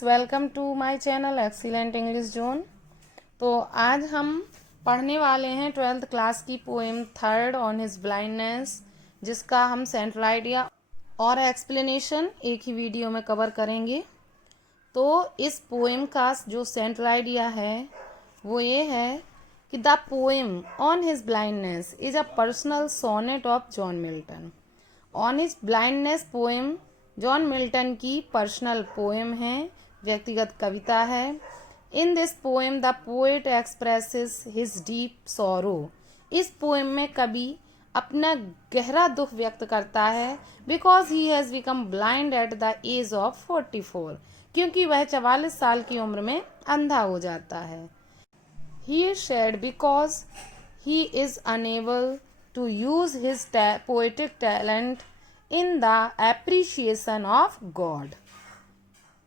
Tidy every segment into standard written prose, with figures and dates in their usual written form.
Friends, welcome to my channel excellent English zone. तो आज हम पढ़ने वाले हैं 12th क्लास की poem third on his blindness, जिसका हम सेंट्रल आइडिया और एक्सप्लेनेशन एक ही वीडियो में कवर करेंगे। तो इस पोएम का जो सेंट्रल आइडिया है वो ये है कि the poem on his blindness is a personal sonnet of John Milton. On his blindness poem John Milton की पर्सनल पोएम है, व्यक्तिगत कविता है। In this poem the poet expresses his deep sorrow. इस पोएम में कवि अपना गहरा दुख व्यक्त करता है, because he has become blind at the age of 44, क्योंकि वह 44 साल की उम्र में अंधा हो जाता है। He is sad because he is unable to use his poetic talent in the appreciation of God.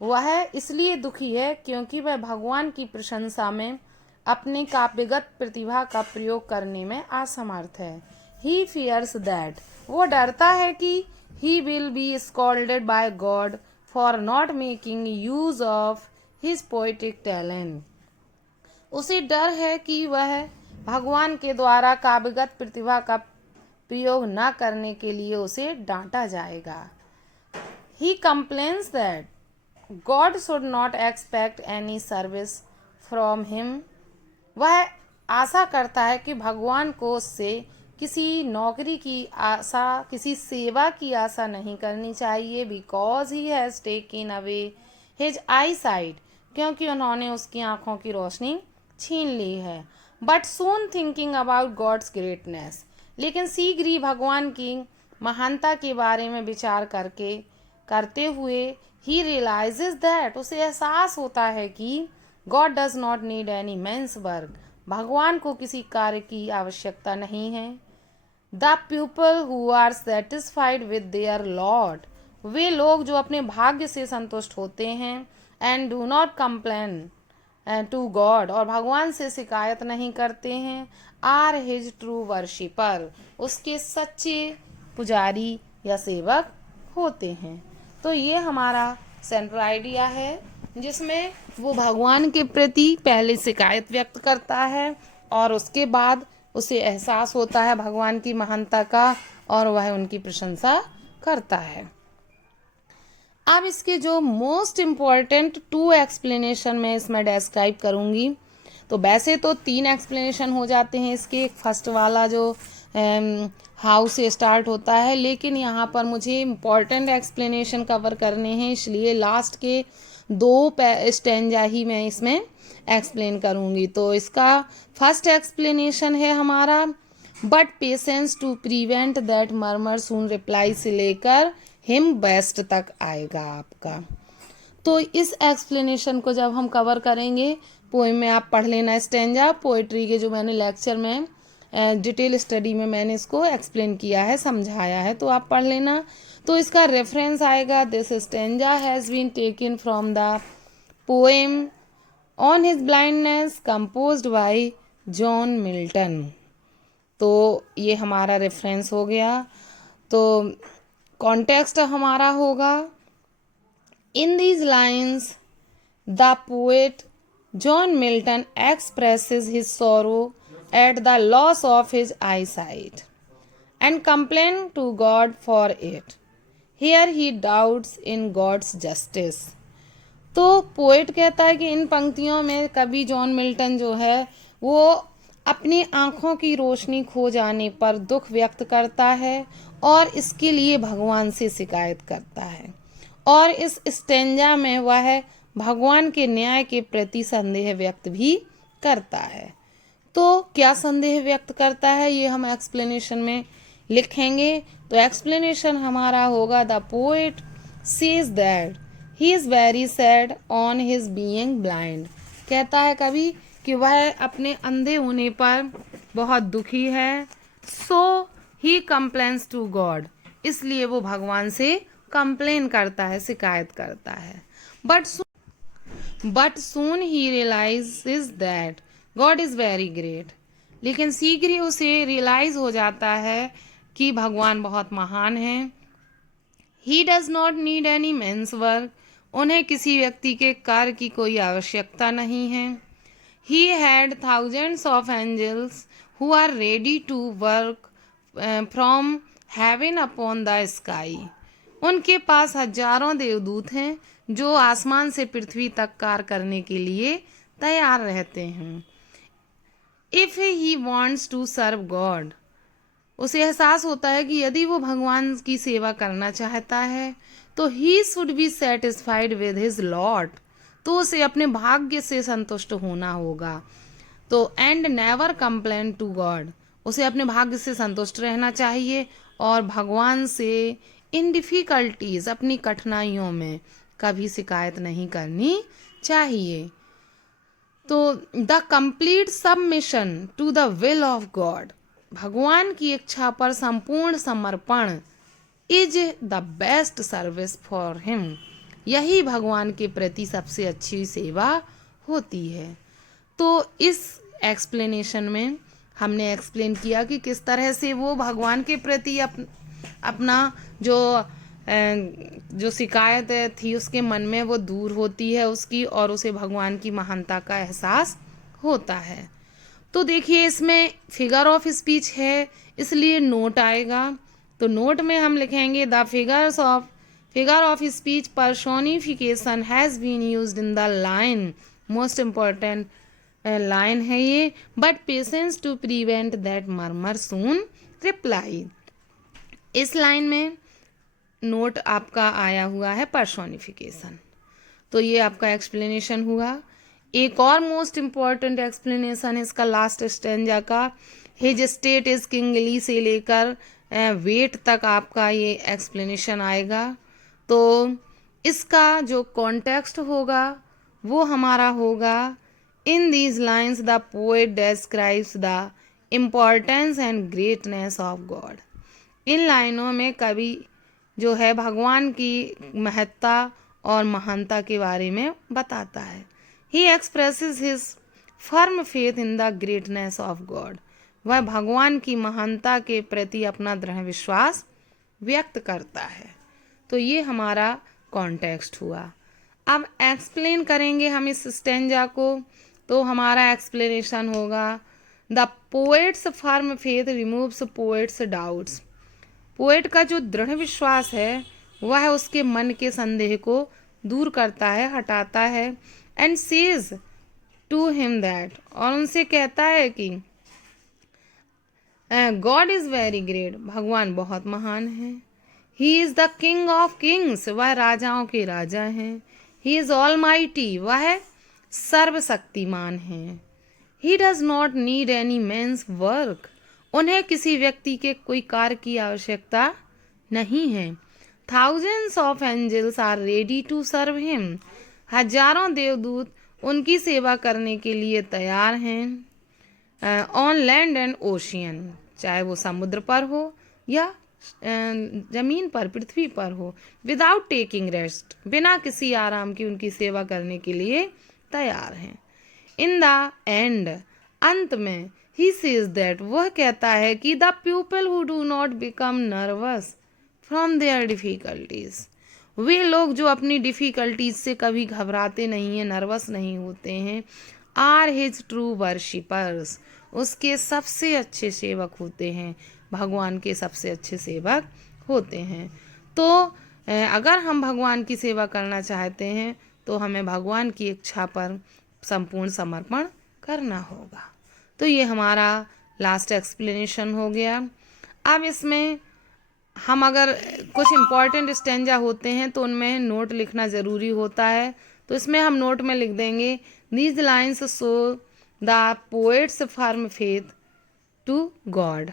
वह इसलिए दुखी है क्योंकि वह भगवान की प्रशंसा में अपने काव्यगत प्रतिभा का प्रयोग करने में असमर्थ है। He fears that, वो डरता है कि he will be scolded by God for not making use of his poetic talent. उसे डर है कि वह भगवान के द्वारा काव्यगत प्रतिभा का प्रयोग न करने के लिए उसे डांटा जाएगा। He complains that God should not expect any service from him. वह आशा करता है कि भगवान को उससे किसी नौकरी की आशा, किसी सेवा की आशा नहीं करनी चाहिए। Because he has taken away his eyesight, क्योंकि उन्होंने उसकी आंखों की रोशनी छीन ली है। But soon thinking about God's greatness, लेकिन शीघ्र ही भगवान की महानता के बारे में विचार करते हुए ही रियलाइजेस दैट, उसे एहसास होता है कि God does not need any mains work, भगवान को किसी कार्य की आवश्यकता नहीं है। The people who are satisfied with their lot, वे लोग जो अपने भाग्य से संतुष्ट होते हैं, and do not complain to God, और भगवान से शिकायत नहीं करते हैं, आर हिज ट्रू वर्शिपर, उसके सच्चे पुजारी या सेवक होते हैं। तो ये हमारा सेंट्रल आइडिया है, जिसमें वो भगवान के प्रति पहले शिकायत व्यक्त करता है और उसके बाद उसे एहसास होता है भगवान की महानता का और वह उनकी प्रशंसा करता है। अब इसके जो मोस्ट इम्पॉर्टेंट 2 एक्सप्लेनेशन मैं इसमें डिस्क्राइब करूँगी। तो वैसे तो 3 एक्सप्लेनेशन हो जाते हैं इसके, फर्स्ट वाला जो हाउ से स्टार्ट होता है, लेकिन यहाँ पर मुझे इम्पॉर्टेंट एक्सप्लेनेशन कवर करने हैं, इसलिए लास्ट के 2 स्टेंजा ही मैं इसमें एक्सप्लेन करूँगी। तो इसका फर्स्ट एक्सप्लेनेशन है हमारा, but patience to prevent that murmur soon reply से लेकर हिम बेस्ट तक आएगा आपका। तो इस एक्सप्लेनेशन को जब हम कवर करेंगे, पोएम में आप पढ़ लेना स्टेंजा, पोएट्री के जो मैंने लेक्चर में डिटेल स्टडी में मैंने इसको एक्सप्लेन किया है, समझाया है, तो आप पढ़ लेना। तो इसका रेफरेंस आएगा, this stanza has been taken from the poem on his blindness composed by John Milton. तो ये हमारा रेफरेंस हो गया। तो कॉन्टेक्स्ट हमारा होगा, in these lines the poet John Milton expresses his sorrow at the loss of his eyesight and complain to God for it. Here he doubts in God's justice. तो poet कहता है कि इन पंक्तियों में कवि जॉन मिल्टन जो है वो अपनी आंखों की रोशनी खो जाने पर दुख व्यक्त करता है और इसके लिए भगवान से शिकायत करता है, और इस स्टेंजा में वह भगवान के न्याय के प्रति संदेह व्यक्त भी करता है। तो क्या संदेह व्यक्त करता है ये हम एक्सप्लेनेशन में लिखेंगे। तो एक्सप्लेनेशन हमारा होगा, the poet says that he is very sad on his being blind. कहता है कवि कि वह अपने अंधे होने पर बहुत दुखी है। सो ही कंप्लेन्स टू गॉड, इसलिए वो भगवान से कंप्लेन करता है, शिकायत करता है। But soon he realizes that God is very great, लेकिन शीघ्र ही उसे रियलाइज हो जाता है कि भगवान बहुत महान है। He does not need any mains work, उन्हें किसी व्यक्ति के कार्य की कोई आवश्यकता नहीं है। He had thousands of angels who are ready to work from heaven upon the sky. उनके पास हजारों देवदूत हैं जो आसमान से पृथ्वी तक कार्य करने के लिए तैयार रहते हैं। If he wants to serve God, उसे एहसास होता है कि यदि वो भगवान की सेवा करना चाहता है तो he should be satisfied with his lot, तो उसे अपने भाग्य से संतुष्ट होना होगा। तो and never complain to God, उसे अपने भाग्य से संतुष्ट रहना चाहिए और भगवान से इन डिफ़िकल्टीज, अपनी कठिनाइयों में कभी शिकायत नहीं करनी चाहिए। तो the complete submission to the will of God, भगवान की इच्छा पर संपूर्ण समर्पण is the best service for him, यही भगवान के प्रति सबसे अच्छी सेवा होती है। तो इस एक्सप्लेनेशन में हमने एक्सप्लेन किया कि किस तरह से वो भगवान के प्रति अपना जो शिकायत थी उसके मन में वो दूर होती है उसकी, और उसे भगवान की महानता का एहसास होता है। तो देखिए इसमें फिगर ऑफ स्पीच है इसलिए नोट आएगा। तो नोट में हम लिखेंगे the figure of speech personification has been used in the line, most important line है ये, but patience to prevent that murmur soon reply. इस लाइन में नोट आपका आया हुआ है पर्सोनिफिकेशन। तो ये आपका एक्सप्लेनेशन हुआ। एक और मोस्ट इम्पॉर्टेंट एक्सप्लेनेशन है इसका लास्ट स्टेंजा का, हिज स्टेट इज किंगली से लेकर वेट तक आपका ये एक्सप्लेनेशन आएगा। तो इसका जो कॉन्टेक्स्ट होगा वो हमारा होगा in these lines the poet describes the importance and greatness of God. इन लाइनों में कवि जो है भगवान की महत्ता और महानता के बारे में बताता है। ही expresses his firm faith in the greatness of God, वह भगवान की महानता के प्रति अपना दृढ़ विश्वास व्यक्त करता है। तो ये हमारा कॉन्टेक्स्ट हुआ। अब एक्सप्लेन करेंगे हम इस स्टेंजा को। तो हमारा एक्सप्लेनेशन होगा the poet's firm faith removes poets doubts. Poet का जो दृढ़ विश्वास है वह उसके मन के संदेह को दूर करता है, हटाता है। And says to him that, और उनसे कहता है कि गॉड इज वेरी ग्रेट, भगवान बहुत महान है। He is the king of Kings, वह राजाओं के राजा हैं। ही इज ऑल माइटी, वह सर्वशक्तिमान है। He does not need any men's work, उन्हें किसी व्यक्ति के कोई कार्य की आवश्यकता नहीं है। Thousands of angels are ready to serve him, हजारों देवदूत उनकी सेवा करने के लिए तैयार हैं। ऑन लैंड एंड ओशियन, चाहे वो समुद्र पर हो या जमीन पर, पृथ्वी पर हो। विदाउट टेकिंग रेस्ट, बिना किसी आराम की उनकी सेवा करने के लिए तैयार हैं। इन द एंड, अंत में, ही सेज दैट, वह कहता है कि the people who do not become nervous from their difficulties, वे लोग जो अपनी डिफिकल्टीज से कभी घबराते नहीं हैं, नर्वस नहीं होते हैं, आर हिज ट्रू वर्शिपर्स, उसके सबसे अच्छे सेवक होते हैं, भगवान के सबसे अच्छे सेवक होते हैं। तो अगर हम भगवान की सेवा करना चाहते हैं तो हमें भगवान की इच्छा पर संपूर्ण समर्पण करना होगा। तो ये हमारा लास्ट एक्सप्लेनेशन हो गया। अब इसमें हम अगर कुछ इम्पॉर्टेंट स्टेंजा होते हैं तो उनमें नोट लिखना ज़रूरी होता है। तो इसमें हम नोट में लिख देंगे these lines show the poet's firm faith to God.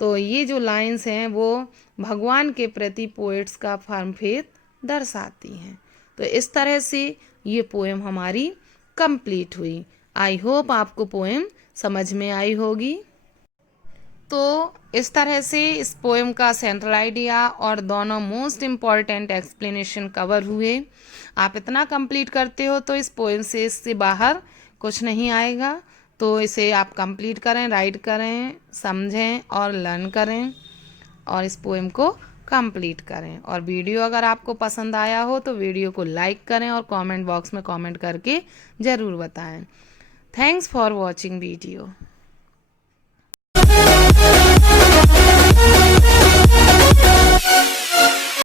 तो ये जो लाइन्स हैं वो भगवान के प्रति पोएट्स का फर्म फेथ दर्शाती हैं। तो इस तरह से ये पोएम हमारी कंप्लीट हुई। आई होप आपको पोएम समझ में आई होगी। तो इस तरह से इस पोएम का सेंट्रल आइडिया और दोनों मोस्ट इम्पॉर्टेंट एक्सप्लेनेशन कवर हुए। आप इतना कंप्लीट करते हो तो इस पोएम से इससे बाहर कुछ नहीं आएगा। तो इसे आप कंप्लीट करें, राइट करें, समझें और लर्न करें और इस पोएम को कंप्लीट करें। और वीडियो अगर आपको पसंद आया हो तो वीडियो को लाइक करें और कमेंट बॉक्स में कमेंट करके ज़रूर बताएं। Thanks for watching video.